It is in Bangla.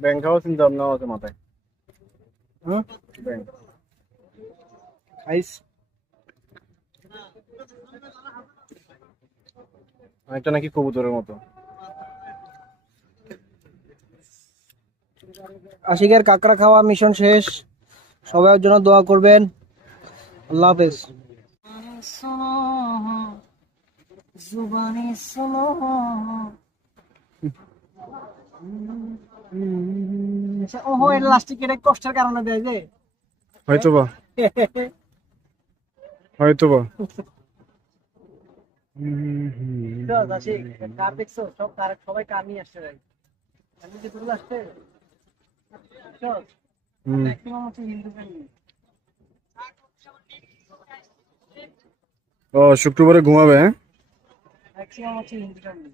ব্যাংক খাওয়ার চিন্তা ভাবনা আছে মাথায়। হুম ব্যাংক খাইস। অনেকটা নাকি কবুতরের মতো। আশিকের কাঁকড়া খাওয়া মিশন শেষ, সবাই ওর জন্য দোয়া করবেন। আল্লাহ হাফেজ। ওহো, এটা লাস্টে কেটে কষ্টের কারণে দেয় যে। হয়তোবা, হয়তোবা। কার দেখছো, সব কার, সবাই কার নিয়ে আসছে ভাই। আমি যে চলে আসছে হুম। ম্যাক্সিমাম হচ্ছে হিন্দু ফ্যামিলি। ও শুক্রবারে ঘুমাবে, হ্যাঁ? ম্যাক্সিমাম হচ্ছে হিন্দু ফ্যামিলি।